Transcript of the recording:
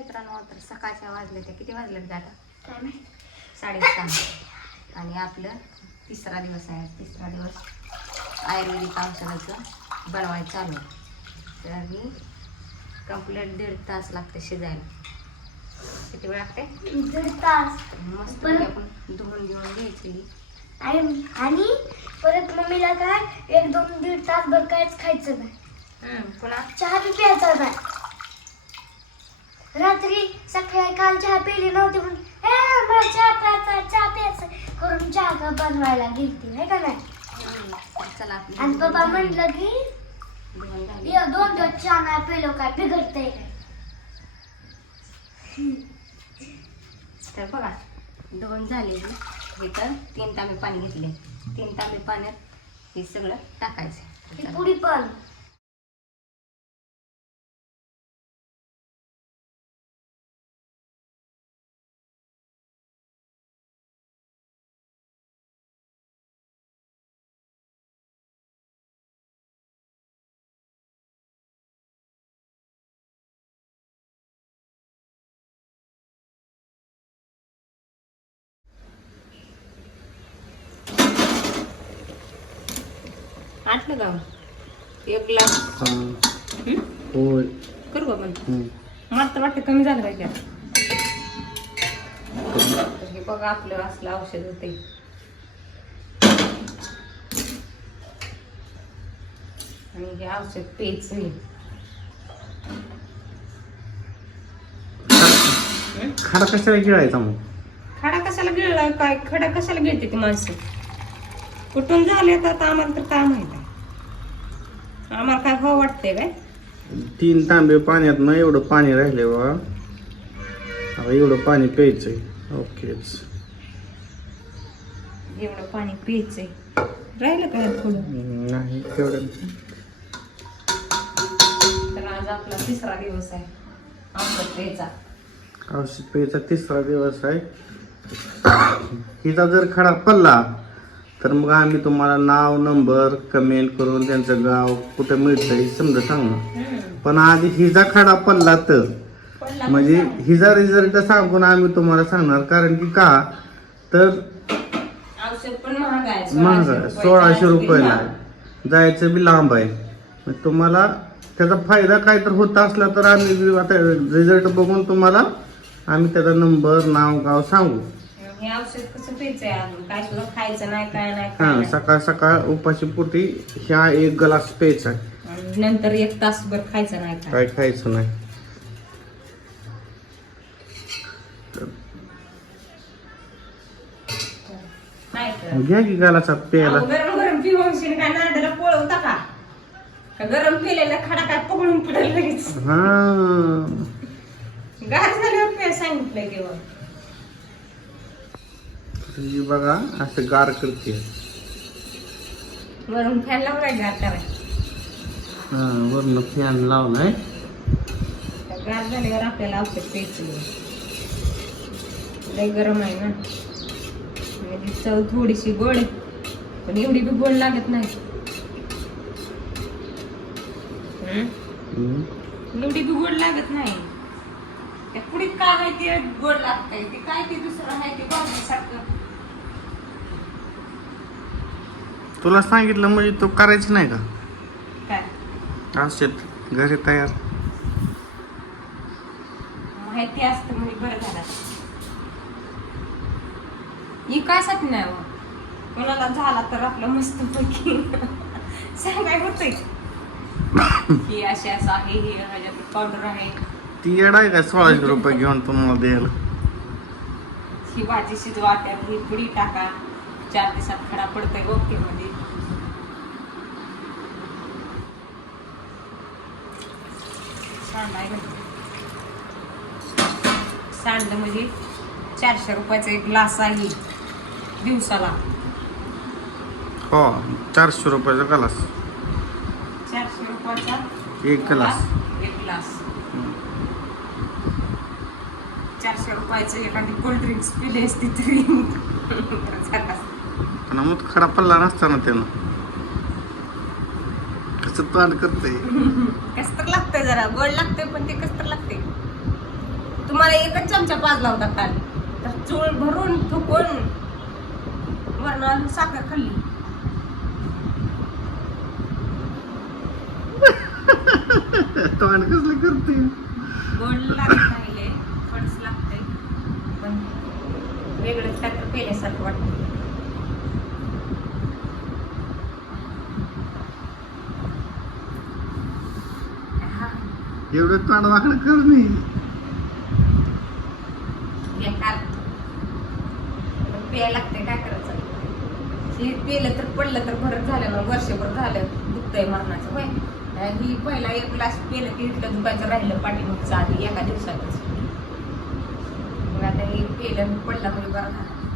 मित्रांनो तर सकाळच्या वाजले ते किती वाजलेत का आता काय माहीत? साडेसहा. आणि आपलं तिसरा दिवस आहे. तिसरा दिवस आयुर्वेदिक औषधाचं बनवायचं चालू आहे. तर मी कंप्लीट दीड तास लागते शिजायला. किती वेळ लागते? दीड तास. मस्त परत- आपण धुवून घेऊन घ्यायची. आणि आणि परत मम्मीला काय एक दोन दीड तासभर काहीच खायचं नाही. हम्म, पुन्हा? चहा बी प्यायचा नाही. रात्री सकाळी काल चहा पिली नव्हती म्हणून "ए, मला चहा प्यायचा चहा प्यायचा. करून चहा बनवायला गेलती आहे का नाही? चला आणि पप्पा म्हटलं की झाली. "ये, दोन दिवस चहा नाही पिलो काय बिघडतंय. काय तर बघा दोन झालेली इथं तीन तांबे पाणी घेतले. तीन तांबे पाण्यात हे सगळं टाकायचं. पुडी पण. आटलं का एक ग्लास होय. करू का पण? मला तर वाटतं कमी झालं पाहिजे. तर हे बघा आपलं असलं औषध होते आणि हे औषध पेच खाडा कशाला गिळायचा मग? खडा कशाला गिळला काय खडा कशाला गिळते ती माणसं? कुठून झाले तर आता? आम्हाला तर काय माहीत आहे. आम्हाला काय भाव वाटते काय? तीन तांबे पाण्यात ना एवढं पाणी राहिले बा. आता एवढं पाणी प्यायचंय. ओकेच. एवढं पाणी प्यायचंय. राहिलं काय थोडं? नाही तेवढं तर आज आपला तिसरा दिवस आहे. औषध प्यायचा. औषध प्यायचा तिसरा दिवस आहे. हिचा जर खडा पडला तर मग आम्ही तुम्हाला नाव नंबर कमेंट करून त्यांचं गाव कुठं मिळतं हे समजा सांगणार पण आधी हिचा खडा पडला तर. म्हणजे हिचा रिझल्ट सांगून आम्ही तुम्हाला सांगणार. कारण की का? तर महाग आहे. सोळाशे रुपयाला. जायचं बी लांब आहे. तुम्हाला त्याचा फायदा काय तर होत असला तर आम्ही आता रिझल्ट बघून तुम्हाला आम्ही त्याचा नंबर नाव गाव सांगू. हे औषध कसं प्यायचंय अजून? काय सुद्धा खायचं नाही काय नाही हा. सकाळ सकाळ उपाशी पोटी ह्या एक ग्लास प्यायचा. नंतर एक तासभर खायचं नाही काय काय खायचं नाही. नाही तर घ्या की गालाचा प्यायला. अहो, गरम गरम पिऊन काय नांडाला पोळवता का? का गरम केलेला खडा काय पकडून पडेल लगेच? हा. गार झाल्यावर काय सांगितलं किंवा ही बघा असं गार करते. वरून फॅन लावलाय गार कराय हा वरण फॅन लावलाय. गार झाल्यावर आपल्याला औषध प्यायचं लय गरम आहे ना. म्हणजे चव थोडीशी गोड आहे. पण एवढी बी गोड लागत नाही. हम्म? हम्म. एवढी बी गोड लागत नाही. त्या पुढीत काय आहे ते गोड लागतंय ते काय ते दुसरं आहे ते सारखं तुला सांगितलं म्हणजे तू करायची नाही का? काय? औषध घरी तयार. माहिती असतं म्हणजे बरं झालं. ही कायसाठी नाही हो. कोणाला झाला तर आपलं मस्त पैकी. सांगाय होतंय. ही अशी असं आहे ही पावडर आहे. ती येड आहे का? सोळाशे रुपये घेऊन तुम्हाला द्यायला. ही भाजी शिजवा त्यात ही पुडी टाका. चार दिवसात खडा पडतंय ओके मध्ये. सांड आहे बघ. सांडलं म्हणजे चारशे रुपयाचा एक ग्लास आहे दिवसाला. हो चारशे रुपयाचा ग्लास. चारशे रुपयाचा एक ग्लास. एक ग्लास. चारशे रुपयाचं एखादी कोल्ड ड्रिंक्स पिली असती तरी. पण मग खडा पडला नसताना त्यानं. कसं तोंड करते कस तर लागतंय जरा गोड लागतंय पण ते कस तर लागतंय. मला एकच चमचा पाजला होता काल. तर चूळ भरून थुकून वरण साखर खाल्ली. तोंड कसलं करते गोड लागत राहिले थोडस लागतंय. पण वेगळंच काय तर केल्यासारखं वाटतं हा, एवढं तोंड वाकड कर नाही प्यायला लागतंय काय करायचं? हे पिलं तर पडलं तर बरं झालं मग वर्षभर झालं दुखतंय मरणाचं होय. आणि ही पहिला एक ग्लास पेलं की इथलं दुखायचं राहिलं पाठीमागचं आधी एका दिवसातच. मग आता हे पिलं पडला पडलं म्हणजे बरं झालं.